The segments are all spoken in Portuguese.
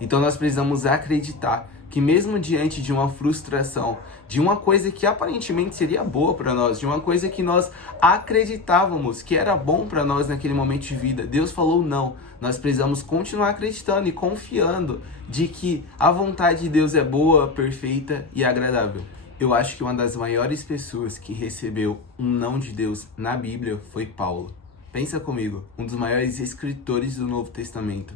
Então nós precisamos acreditar que mesmo diante de uma frustração, de uma coisa que aparentemente seria boa para nós, de uma coisa que nós acreditávamos que era bom para nós naquele momento de vida, Deus falou não. Nós precisamos continuar acreditando e confiando de que a vontade de Deus é boa, perfeita e agradável. Eu acho que uma das maiores pessoas que recebeu um não de Deus na Bíblia foi Paulo. Pensa comigo, um dos maiores escritores do Novo Testamento.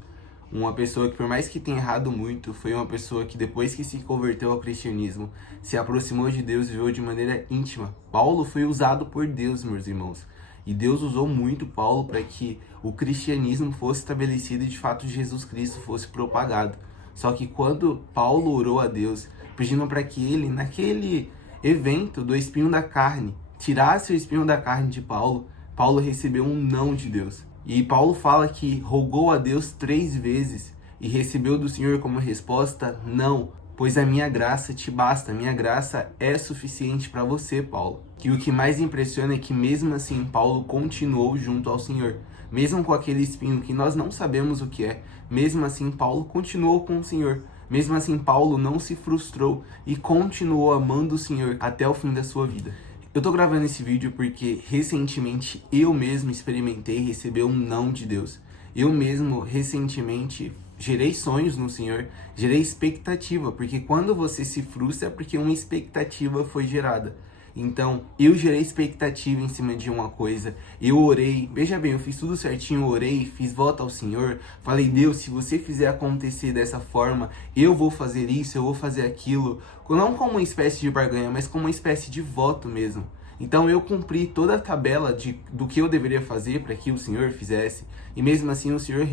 Uma pessoa que, por mais que tenha errado muito, foi uma pessoa que, depois que se converteu ao cristianismo, se aproximou de Deus e viveu de maneira íntima. Paulo foi usado por Deus, meus irmãos. E Deus usou muito Paulo para que o cristianismo fosse estabelecido e, de fato, Jesus Cristo fosse propagado. Só que quando Paulo orou a Deus, pedindo para que ele, naquele evento do espinho da carne, tirasse o espinho da carne de Paulo, Paulo recebeu um não de Deus. E Paulo fala que rogou a Deus 3 vezes e recebeu do Senhor como resposta, não, pois a minha graça te basta, a minha graça é suficiente para você, Paulo. E o que mais impressiona é que mesmo assim Paulo continuou junto ao Senhor. Mesmo com aquele espinho que nós não sabemos o que é, mesmo assim Paulo continuou com o Senhor. Mesmo assim Paulo não se frustrou e continuou amando o Senhor até o fim da sua vida. Eu tô gravando esse vídeo porque recentemente eu mesmo experimentei receber um não de Deus. Eu mesmo recentemente gerei sonhos no Senhor, gerei expectativa, porque quando você se frustra é porque uma expectativa foi gerada. Então, eu gerei expectativa em cima de uma coisa, eu orei, veja bem, eu fiz tudo certinho, eu orei, fiz voto ao Senhor, falei, Deus, se você fizer acontecer dessa forma, eu vou fazer isso, eu vou fazer aquilo, não como uma espécie de barganha, mas como uma espécie de voto mesmo. Então eu cumpri toda a tabela do que eu deveria fazer para que o Senhor fizesse, e mesmo assim o Senhor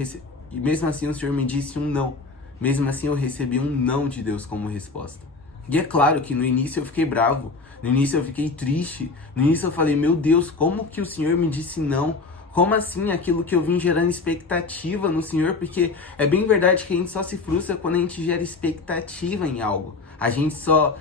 me disse um não, mesmo assim eu recebi um não de Deus como resposta. E é claro que no início eu fiquei bravo, no início eu fiquei triste, no início eu falei, meu Deus, como que o Senhor me disse não? Como assim aquilo que eu vim gerando expectativa no Senhor? Porque é bem verdade que a gente só se frustra quando a gente gera expectativa em algo. A gente só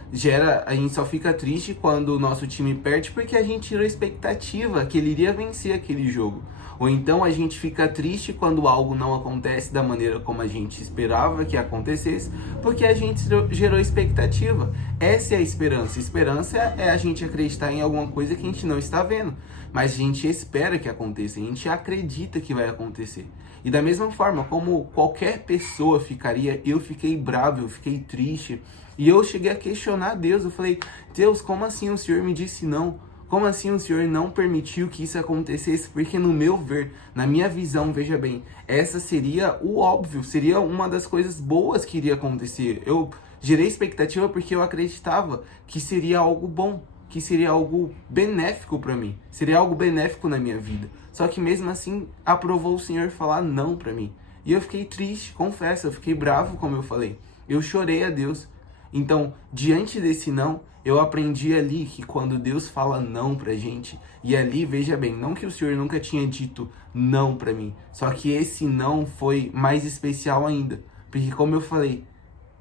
fica triste quando o nosso time perde porque a gente tirou expectativa que ele iria vencer aquele jogo. Ou então a gente fica triste quando algo não acontece da maneira como a gente esperava que acontecesse, porque a gente gerou expectativa. Essa é a esperança. Esperança é a gente acreditar em alguma coisa que a gente não está vendo, mas a gente espera que aconteça, a gente acredita que vai acontecer. E da mesma forma como qualquer pessoa ficaria, eu fiquei bravo, eu fiquei triste, e eu cheguei a questionar Deus. Eu falei, Deus, como assim o Senhor me disse não? Como assim o Senhor não permitiu que isso acontecesse? Porque no meu ver, na minha visão, veja bem, essa seria o óbvio, seria uma das coisas boas que iria acontecer. Eu gerei expectativa porque eu acreditava que seria algo bom, que seria algo benéfico para mim, seria algo benéfico na minha vida. Só que mesmo assim, aprovou o Senhor falar não para mim. E eu fiquei triste, confesso, eu fiquei bravo, como eu falei. Eu chorei a Deus. Então, diante desse não, eu aprendi ali que quando Deus fala não pra gente, e ali, veja bem, não que o Senhor nunca tinha dito não pra mim, só que esse não foi mais especial ainda, porque como eu falei,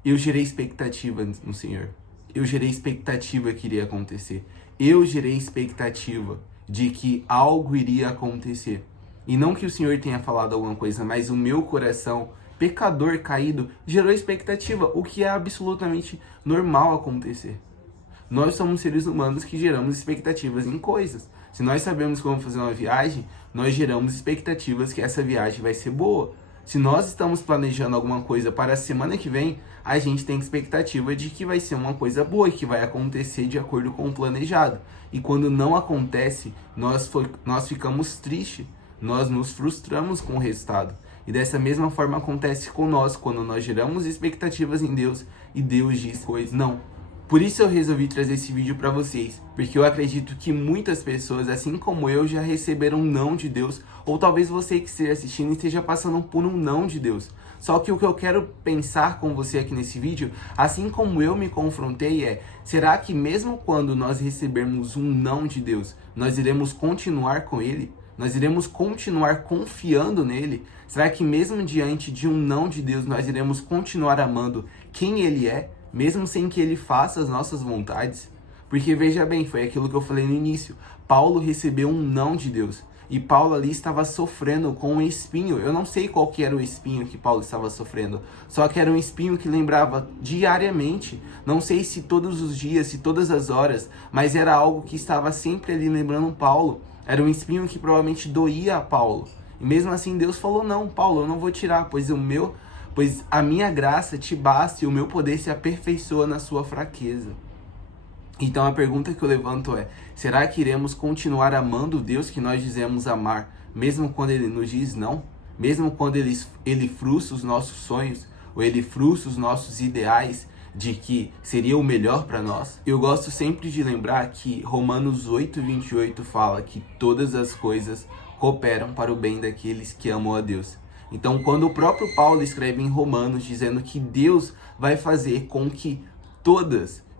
eu gerei expectativa no Senhor, eu gerei expectativa que iria acontecer, eu gerei expectativa de que algo iria acontecer, e não que o Senhor tenha falado alguma coisa, mas o meu coração pecador caído gerou expectativa, o que é absolutamente normal acontecer. Nós somos seres humanos que geramos expectativas em coisas. Se nós sabemos como fazer uma viagem, nós geramos expectativas que essa viagem vai ser boa. Se nós estamos planejando alguma coisa para a semana que vem, a gente tem expectativa de que vai ser uma coisa boa e que vai acontecer de acordo com o planejado. E quando não acontece, nós ficamos tristes, nós nos frustramos com o resultado. E dessa mesma forma acontece conosco quando nós geramos expectativas em Deus e Deus diz coisas não. Por isso eu resolvi trazer esse vídeo para vocês, porque eu acredito que muitas pessoas, assim como eu, já receberam um não de Deus, ou talvez você que esteja assistindo esteja passando por um não de Deus. Só que o que eu quero pensar com você aqui nesse vídeo, assim como eu me confrontei, será que mesmo quando nós recebermos um não de Deus, nós iremos continuar com Ele? Nós iremos continuar confiando nele? Será que mesmo diante de um não de Deus, nós iremos continuar amando quem Ele é, mesmo sem que Ele faça as nossas vontades? Porque veja bem, foi aquilo que eu falei no início, Paulo recebeu um não de Deus. E Paulo ali estava sofrendo com um espinho. Eu não sei qual que era o espinho que Paulo estava sofrendo. Só que era um espinho que lembrava diariamente. Não sei se todos os dias, se todas as horas, mas era algo que estava sempre ali lembrando Paulo. Era um espinho que provavelmente doía a Paulo. E mesmo assim Deus falou, não, Paulo, eu não vou tirar, pois a minha graça te basta e o meu poder se aperfeiçoa na sua fraqueza. Então a pergunta que eu levanto é, será que iremos continuar amando o Deus que nós dizemos amar, mesmo quando Ele nos diz não? Mesmo quando Ele frustra os nossos sonhos, ou Ele frustra os nossos ideais de que seria o melhor para nós? Eu gosto sempre de lembrar que Romanos 8:28 fala que todas as coisas cooperam para o bem daqueles que amam a Deus. Então quando o próprio Paulo escreve em Romanos dizendo que Deus vai fazer com que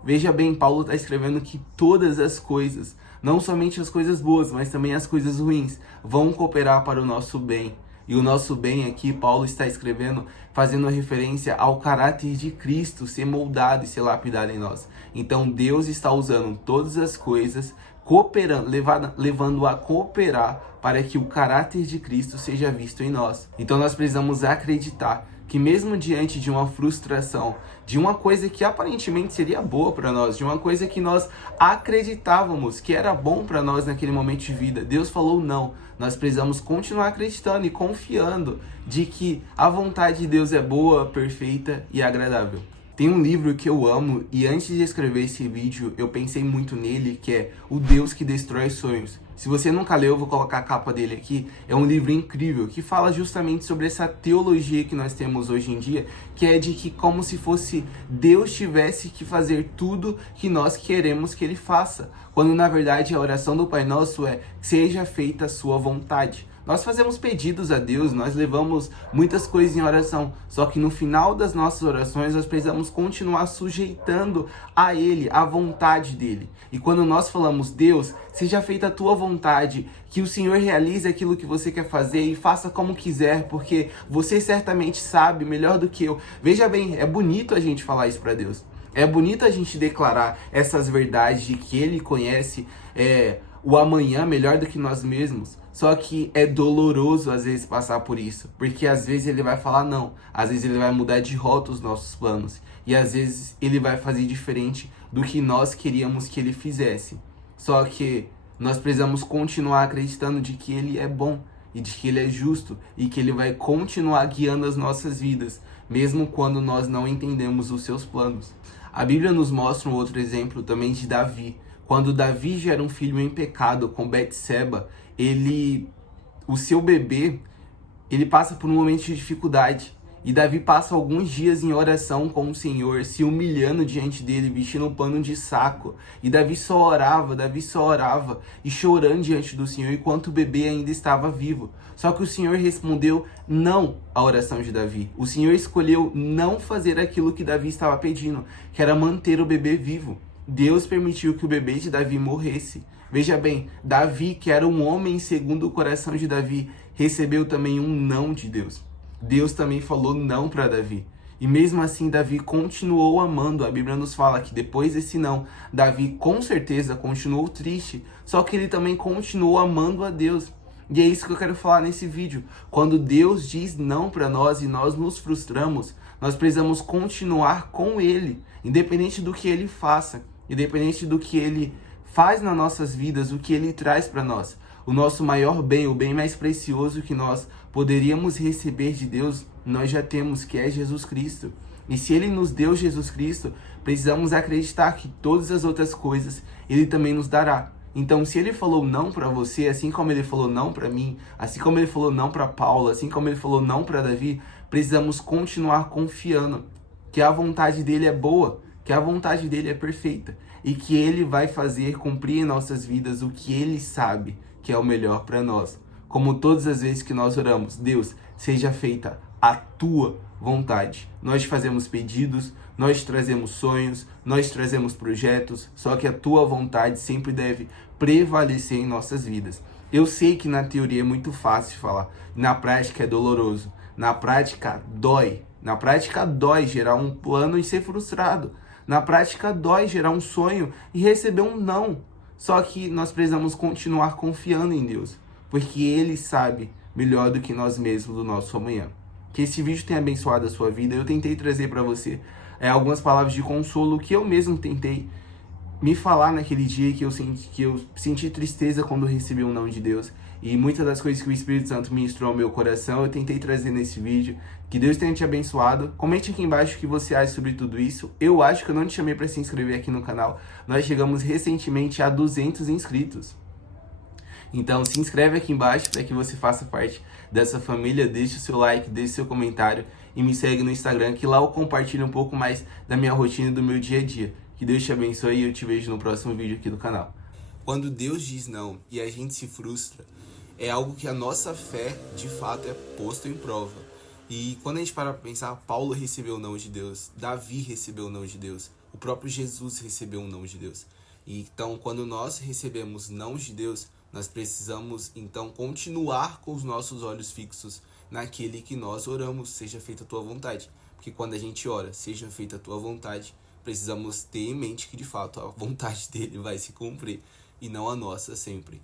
veja bem, Paulo está escrevendo que todas as coisas, não somente as coisas boas, mas também as coisas ruins, vão cooperar para o nosso bem. E o nosso bem aqui, Paulo está escrevendo, fazendo referência ao caráter de Cristo ser moldado e ser lapidado em nós. Então Deus está usando todas as coisas, cooperando, levando a cooperar para que o caráter de Cristo seja visto em nós. Então nós precisamos acreditar que mesmo diante de uma frustração, de uma coisa que aparentemente seria boa para nós, de uma coisa que nós acreditávamos que era bom para nós naquele momento de vida, Deus falou não. Nós precisamos continuar acreditando e confiando de que a vontade de Deus é boa, perfeita e agradável. Tem um livro que eu amo e antes de escrever esse vídeo eu pensei muito nele, que é O Deus que Destrói Sonhos. Se você nunca leu, eu vou colocar a capa dele aqui. É um livro incrível que fala justamente sobre essa teologia que nós temos hoje em dia, que é de que como se fosse Deus tivesse que fazer tudo que nós queremos que Ele faça. Quando na verdade a oração do Pai Nosso é: seja feita a sua vontade. Nós fazemos pedidos a Deus, nós levamos muitas coisas em oração, só que no final das nossas orações nós precisamos continuar sujeitando a Ele, a vontade dEle. E quando nós falamos: Deus, seja feita a tua vontade, que o Senhor realize aquilo que você quer fazer e faça como quiser, porque você certamente sabe melhor do que eu. Veja bem, é bonito a gente falar isso para Deus. É bonito a gente declarar essas verdades de que Ele conhece o amanhã melhor do que nós mesmos. Só que é doloroso às vezes passar por isso, porque às vezes Ele vai falar não, às vezes Ele vai mudar de rota os nossos planos, e às vezes Ele vai fazer diferente do que nós queríamos que Ele fizesse. Só que nós precisamos continuar acreditando de que Ele é bom, e de que Ele é justo, e que Ele vai continuar guiando as nossas vidas, mesmo quando nós não entendemos os seus planos. A Bíblia nos mostra um outro exemplo também de Davi. Quando Davi gera um filho em pecado com Betseba, o seu bebê, ele passa por um momento de dificuldade. E Davi passa alguns dias em oração com o Senhor, se humilhando diante dele, vestindo um pano de saco. E Davi só orava e chorando diante do Senhor enquanto o bebê ainda estava vivo. Só que o Senhor respondeu não à oração de Davi. O Senhor escolheu não fazer aquilo que Davi estava pedindo, que era manter o bebê vivo. Deus permitiu que o bebê de Davi morresse. Veja bem, Davi, que era um homem segundo o coração de Davi, recebeu também um não de Deus. Deus também falou não para Davi. E mesmo assim, Davi continuou amando. A Bíblia nos fala que depois desse não, Davi com certeza continuou triste, só que ele também continuou amando a Deus. E é isso que eu quero falar nesse vídeo. Quando Deus diz não para nós e nós nos frustramos, nós precisamos continuar com Ele, independente do que Ele faça, independente do que Ele faz nas nossas vidas, o que Ele traz para nós. O nosso maior bem, o bem mais precioso que nós poderíamos receber de Deus, nós já temos, que é Jesus Cristo. E se Ele nos deu Jesus Cristo, precisamos acreditar que todas as outras coisas Ele também nos dará. Então, se Ele falou não para você, assim como Ele falou não para mim, assim como Ele falou não para Paulo, assim como Ele falou não para Davi, precisamos continuar confiando que a vontade dEle é boa, que a vontade dEle é perfeita e que Ele vai fazer cumprir em nossas vidas o que Ele sabe que é o melhor para nós. Como todas as vezes que nós oramos: Deus, seja feita a Tua vontade. Nós fazemos pedidos, nós trazemos sonhos, nós trazemos projetos, só que a Tua vontade sempre deve prevalecer em nossas vidas. Eu sei que na teoria é muito fácil falar, na prática é doloroso, na prática dói. Na prática dói gerar um plano e ser frustrado. Na prática dói gerar um sonho e receber um não. Só que nós precisamos continuar confiando em Deus. porque Ele sabe melhor do que nós mesmos do nosso amanhã. Que esse vídeo tenha abençoado a sua vida. Eu tentei trazer para você algumas palavras de consolo que eu mesmo tentei me falar naquele dia que eu senti tristeza quando recebi um não de Deus. E muitas das coisas que o Espírito Santo ministrou ao meu coração, eu tentei trazer nesse vídeo. Que Deus tenha te abençoado. Comente aqui embaixo o que você acha sobre tudo isso. Eu acho que eu não te chamei para se inscrever aqui no canal. Nós chegamos recentemente a 200 inscritos. Então se inscreve aqui embaixo para que você faça parte dessa família. Deixe o seu like, deixe o seu comentário e me segue no Instagram, que lá eu compartilho um pouco mais da minha rotina e do meu dia a dia. Que Deus te abençoe e eu te vejo no próximo vídeo aqui do canal. Quando Deus diz não e a gente se frustra, é algo que a nossa fé, de fato, é posta em prova. E quando a gente para pensar, Paulo recebeu o não de Deus, Davi recebeu o não de Deus, o próprio Jesus recebeu um não de Deus. E então, quando nós recebemos não de Deus, nós precisamos, então, continuar com os nossos olhos fixos naquele que nós oramos, seja feita a tua vontade. Porque quando a gente ora, seja feita a tua vontade, precisamos ter em mente que, de fato, a vontade dele vai se cumprir e não a nossa sempre.